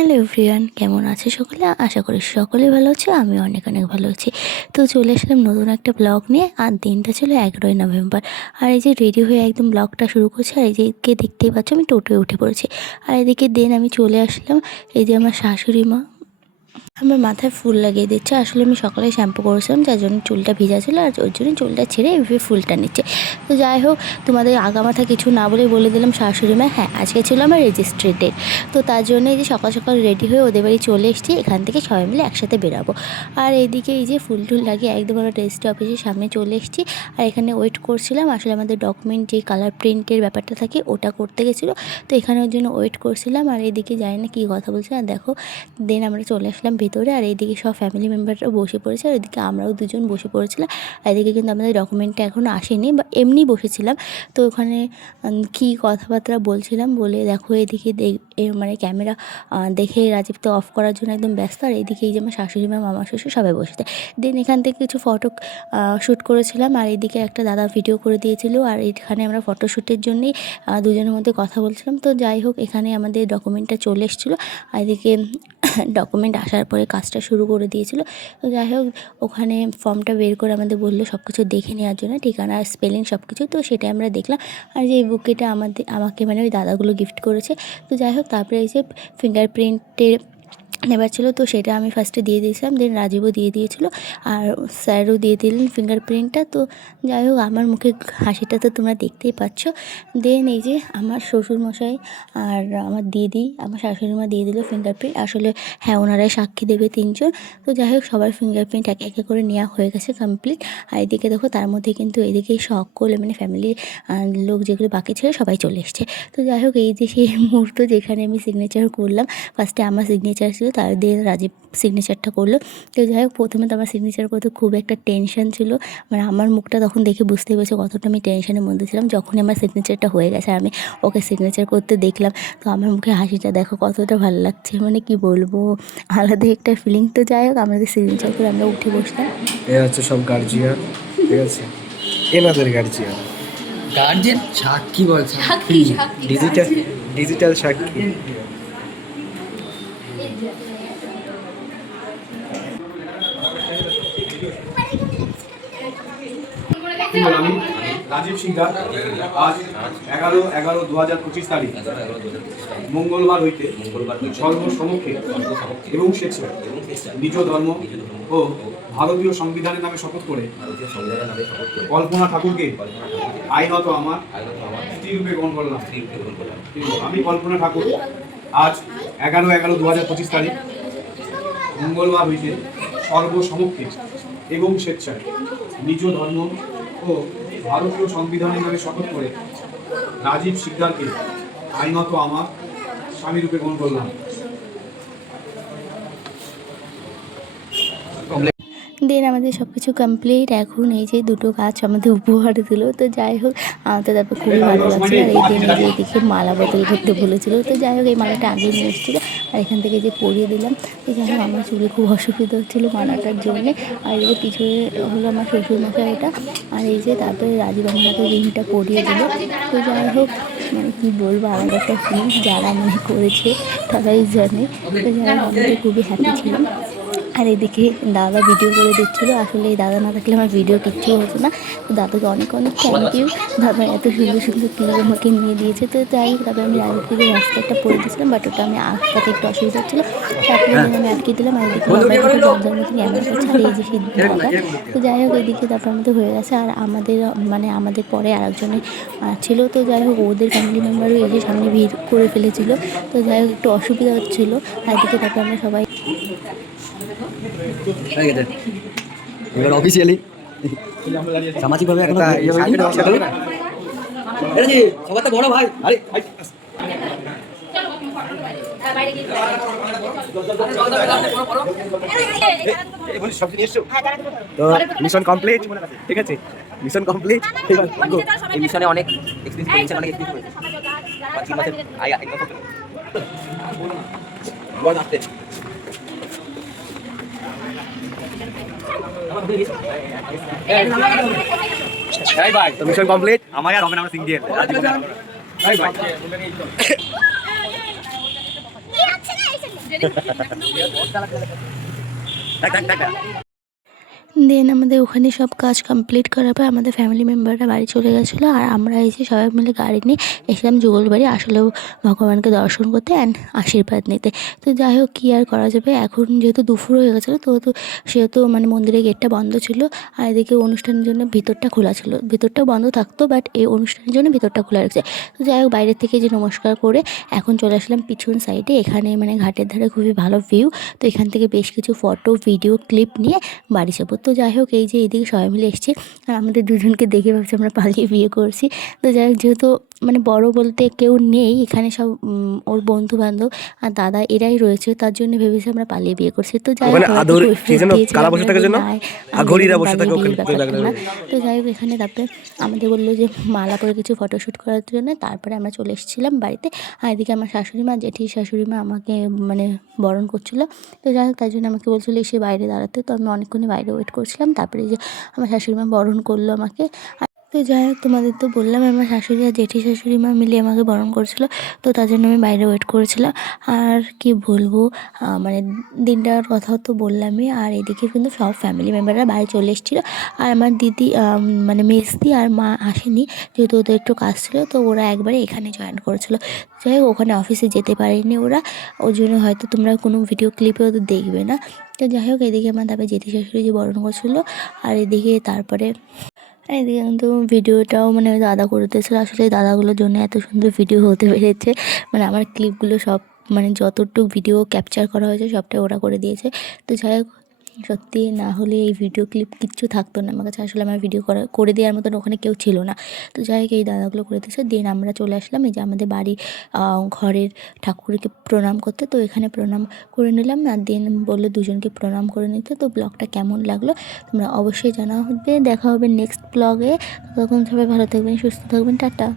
Hello everyone, কেমন আছে সকলে? আশা করি সকলে ভালো আছে। আমি অনেক অনেক ভালো আছি। তো চলে আসলাম নতুন একটা ব্লগ নিয়ে। আর দিনটা ছিল 11ই নভেম্বর। আর এই যে রেডি হয়ে একদম ব্লগটা শুরু করছি। আর এই যে দেখতেই পাচ্ছ আমি টোটোয় উঠে পড়েছি। আর এদিকে আমি চলে আসলাম। এই যে আমার শাশুড়ি মা আমার মাথায় ফুল লাগিয়ে দিচ্ছে। আসলে আমি সকালে শ্যাম্পু করেছিলাম, যার জন্য চুলটা ভিজা ছিল, আর ওই জন্য চুলটা ছেড়ে এভাবে ফুলটা নিচ্ছে। তো যাই হোক, তোমাদের আগামাথা কিছু না বলে দিলাম শাশুড়ি মা, হ্যাঁ আজকে ছিল আমার রেজিস্ট্রি ডেট। তো তার জন্য এই যে সকাল সকাল রেডি হয়ে ওদের বাড়ি চলে এসেছি। এখান থেকে সবাই মিলে একসাথে বেরাবো। আর এইদিকে এই যে ফুল টুল লাগিয়ে একদম আমরা রেজিস্ট্রি অফিসের সামনে চলে এসেছি। আর এখানে ওয়েট করছিলাম। আসলে আমাদের ডকুমেন্ট যে কালার প্রিন্টের ব্যাপারটা থাকে ওটা করতে গেছিলো, তো এখানে ওর জন্য ওয়েট করছিলাম। আর এইদিকে জানি না কী কথা বলছি। আর দেখো আমরা চলে আসলাম ভেতরে। আর এইদিকে সব ফ্যামিলি মেম্বাররা বসে পড়েছে, আর এদিকে আমরাও দুজন বসে পড়েছিলাম। আর এদিকে কিন্তু আমাদের ডকুমেন্টটা এখনও আসেনি, বা এমনি বসেছিলাম। তো ওখানে কী কথাবার্তা বলছিলাম বলে দেখো এদিকে মানে ক্যামেরা দেখে রাজীব তো অফ করার জন্য একদম ব্যস্ত। আর এইদিকে এই যে আমার শাশুড়ি মা, মামা শ্বশুর সবাই বসেছে। এখান থেকে কিছু ফটো শ্যুট করেছিলাম। আর এইদিকে একটা দাদা ভিডিও করে দিয়েছিল। আর এখানে আমরা ফটোশ্যুটের জন্যেই দুজনের মধ্যে কথা বলছিলাম। তো যাই হোক, এখানে আমাদের ডকুমেন্টটা চলে এসেছিলো। আর এদিকে ডকুমেন্ট আসার পরে কাজটা শুরু করে দিয়েছিল। তো যাই হোক, ওখানে ফর্মটা বের করে আমাদের বললো সব কিছু দেখে নেওয়ার জন্য, ঠিকানা স্পেলিং সব কিছু। তো সেটাই আমরা দেখলাম। আর যে এই বুকেটা আমাকে মানে ওই দাদাগুলো গিফট করেছে। তো যাই হোক, তারপরে এই যে ফিঙ্গারপ্রিন্টের নেবার ছিল, তো সেটা আমি ফার্স্টে দিয়ে দিয়েছিলাম। রাজীবও দিয়ে দিয়েছিলো, আর স্যারও দিয়ে দিলেন ফিঙ্গারপ্রিন্টটা। তো যাই হোক, আমার মুখে হাসিটা তো তোমরা দেখতেই পাচ্ছ। এই যে আমার শ্বশুরমশাই আর আমার দিদি, আমার শাশুড়ি মা দিয়ে দিল ফিঙ্গারপ্রিন্ট। আসলে হ্যাঁ, ওনারাই সাক্ষী দেবে 3 জন। তো যাই হোক, সবার ফিঙ্গারপ্রিন্ট একে একে করে নেওয়া হয়ে গেছে কমপ্লিট। আর এদিকে দেখো, তার মধ্যে কিন্তু এদিকে সকলে মানে ফ্যামিলির লোক যেগুলো বাকি ছিল সবাই চলে এসছে। তো যাই হোক, এই যে সেই মুহূর্ত যেখানে আমি সিগনেচার করলাম, ফার্স্টে আমার সিগনেচার ছিল, তার দিয়ে রাজীব সিগনেচারটা করলো। তো যাই হোক, প্রথমে তো আমার সিগনেচার করতে খুব একটা টেনশন ছিল। মানে আমার মুখটা তখন দেখে বুঝতে পেরেছি কতটা আমি টেনশনের মধ্যে ছিলাম। যখনই আমার সিগনেচারটা হয়ে গেছে আর আমি ওকে সিগনেচার করতে দেখলাম, তো আমার মুখে হাসিটা দেখো কতটা ভালো লাগছে, মানে কি বলবো, আলাদা একটা ফিলিং। তো যাই হোক, আমাদের সিগনেচার করে আমরা উঠে বসলাম। এ হচ্ছে সব গার্জিয়ান, ঠিক আছে, এনাদের গার্জিয়ান সাক্ষী বলছে, ডিজিটাল সাক্ষী। আমি রাজীব সিকদার আজ 11/11/2025 তারিখ মঙ্গলবার হইতে সর্বসমক্ষে এবং স্বেচ্ছায় নিজ ধর্ম ও ভারতীয় সংবিধানের নামে শপথ করে কল্পনা ঠাকুরকে আইনত আমার স্ত্রীরূপে গ্রহণ করলাম। আমি কল্পনা ঠাকুর আজ 11/11/2025 তারিখ মঙ্গলবার হইতে সর্বসমক্ষে এবং স্বেচ্ছায় নিজ ধর্ম ও ভারতীয় সংবিধানের নামে শপথ করে রাজীব সিকদারকে আইনত আমার স্বামীরূপে গ্রহণ করলাম। আমাদের সব কিছু কমপ্লিট। এখন এই যে দুটো গাছ আমাদের উপহার দিল। তো যাই হোক, তো তারপর খুবই ভালো লাগছে। আর এই যে দেখে মালা বদল করতে বলেছিল। তো যাই হোক, এই মালাটা আগে নিয়ে এসেছিলো, আর এখান থেকে যে পরিয়ে দিলাম। তো যাই হোক, আমার চুলে খুব অসুবিধা হচ্ছিলো মালাটার জন্যে। আর এই যে পিছনে হলো আমার শ্বশুরমশাই, এটা। আর এই যে তারপরে রাজীব আমাকে রিংটা পরিয়ে দিল। তো যাই হোক, মানে কী বলবো, আলাদা একটা ফিলিং, যারা মনে করেছে তারাই জানে। তো যাই হোক, আমি তো খুবই হ্যাপি ছিলাম। আর এদিকে দাদা ভিডিও করে দিচ্ছিলো। আসলে এই দাদা না থাকলে আমার ভিডিও কিচ্ছু হতো না। তো দাদাকে অনেক অনেক থ্যাংক ইউ। দাদা এত সুন্দর সুন্দর ক্লিপ আমাকে নিয়ে দিয়েছে। তো যাই হোক, তারপরে আমি রাজীবকে রাস্তা একটা পরে দিয়েছিলাম, বাট ওটা আমি আটকাতে একটু অসুবিধা হচ্ছিলো। তারপরে আমি আটকে দিলাম। আর এদিকে সবাই কিন্তু যার মতো ক্যামেরা করছে। আর এই যে সেই দাদা। তো যাই হোক, এদিকে তারপর আমাদের হয়ে গেছে। আর আমাদের পরে আরেকজনে ছিল। তো যাই হোক, ওদের ফ্যামিলি মেম্বারও এই যে সামনে ভিড় করে ফেলেছিল। তো যাই হোক, একটু অসুবিধা হচ্ছিলো। আর এদিকে তারপর আমরা সবাই এবার অফিসিয়ালি সামাজিকভাবে এখন সবার তো বড় ভাই। আরে তো মিশন কমপ্লিট, ঠিক আছে, মিশন কমপ্লিট। এই মিশনে অনেক এক্সপিরিয়েন্স, অনেক ভাই। তো মিশন কমপ্লিট, আমার আর হবে না, আমরা সিঙ্গেল। Bye bye. দেন আমাদের ওখানে সব কাজ কমপ্লিট করার পর আমাদের ফ্যামিলি মেম্বাররা বাড়ি চলে গেছিলো, আর আমরা এই যে সবাই মিলে গাড়ি নিয়ে এসেছিলাম যুগলবাড়ি, আসলেও ভগবানকে দর্শন করতে অ্যান্ড আশীর্বাদ নিতে। তো যাই হোক, কী আর করা যাবে, এখন যেহেতু দুপুর হয়ে গেছিলো তো সেহেতু মানে মন্দিরের গেটটা বন্ধ ছিল, আর এদিকে অনুষ্ঠানের জন্য ভিতরটা খোলা ছিল, ভিতরটাও বন্ধ থাকতো বাট এই অনুষ্ঠানের জন্য ভিতরটা খোলা রেখেছে। তো যাই হোক, বাইরের থেকে যে নমস্কার করে এখন চলে আসলাম পিছন সাইডে, এখানে মানে ঘাটের ধারে খুবই ভালো ভিউ। তো এখান থেকে বেশ কিছু ফটো ভিডিও ক্লিপ নিয়ে বাড়ি যাবো। তো যাই হোক, এই যে এইদিকে সবাই মিলে এসেছি, আর আমাদের দুজনকে দেখে ভাবছি আমরা পালিয়ে বিয়ে করছি। তো যাই হোক, যেহেতু মানে বড় বলতে কেউ নেই এখানে, সব ওর বন্ধু বান্ধব আর দাদা এরাই রয়েছে, তার জন্য ভেবেছি আমরা পালিয়ে বিয়ে করছি। তো যাই হোক, ওখানে সবাইকে আদর কৈফিয়ত কি যেন দিয়েছি কারা আমরা বসে থাকার যে জন্য নাই, আঘরিরা আমাদের বসে পালিয়ে থাকে ওখানে বিয়ের ব্যাপারটা না। তো যাই হোক, এখানে তারপরে আমাদের বললো যে মালা পরে কিছু ফটোশ্যুট করার জন্য, তারপরে আমরা চলে এসেছিলাম বাড়িতে। আর এদিকে আমার শাশুড়ি মা, জেঠি শাশুড়ি মা আমাকে মানে বরণ করছিলো। তো যাই হোক, তার জন্য আমাকে বলছিলো এসে বাইরে দাঁড়াতে, তো আমি অনেকক্ষণই বাইরে ওয়েট করছিলাম। তারপরে যে আমার শাশুড়ি মা বরণ করলো আমাকে। তো যাই হোক, তোমাদের তো বললাম আমার শাশুড়ি আর জেঠি শাশুড়ি মা মিলে আমাকে বরণ করছিলো, তো তার জন্য আমি বাইরে ওয়েট করেছিলাম। আর কি বলবো, মানে দিনটার কথা তো বললামই। আর এদিকে কিন্তু সব ফ্যামিলি মেম্বাররা বাড়ি চলে এসেছিলো, আর আমার দিদি মানে মেজদি আর মা আসেনি, যেহেতু ওদের একটু কাজ ছিল, তো ওরা একবারে এখানে জয়েন করেছিলো। যাই হোক, ওখানে অফিসে যেতে পারেনি ওরা, ওই জন্য হয়তো তোমরা কোনো ভিডিও ক্লিপে ওদের দেখবে না। তো যাই হোক, এদিকে আমার তারপরে জেঠি শাশুড়ি যে বরণ করছিলো, আর এদিকে তারপরে এদিকে কিন্তু ভিডিওটাও মানে ওই দাদা করে দিয়েছিলো। আসলে এই দাদাগুলোর জন্য এত সুন্দর ভিডিও হতে পেরেছে, মানে আমার ক্লিপগুলো সব মানে যতটুকু ভিডিও ক্যাপচার করা হয়েছে সবটাই ওরা করে দিয়েছে। তো যাই হোক, সত্যি না হলে এই ভিডিও ক্লিপ কিচ্ছু থাকতো না আমার কাছে, আসলে আমার ভিডিও করে দেওয়ার মতন ওখানে কেউ ছিল না। তো যাই হোক, এই দাদাগুলো করে দিয়েছে। দেন আমরা চলে আসলাম এই যে আমাদের বাড়ি ঘরের ঠাকুরকে প্রণাম করতে, তো এখানে প্রণাম করে নিলাম। আর দেন বললো দুজনকে প্রণাম করে নিতে। তো ব্লগটা কেমন লাগলো তোমরা অবশ্যই জানা হবে, দেখা হবে নেক্সট ব্লগে। তখন সবাই ভালো থাকবেন, সুস্থ থাকবেন, টাটা।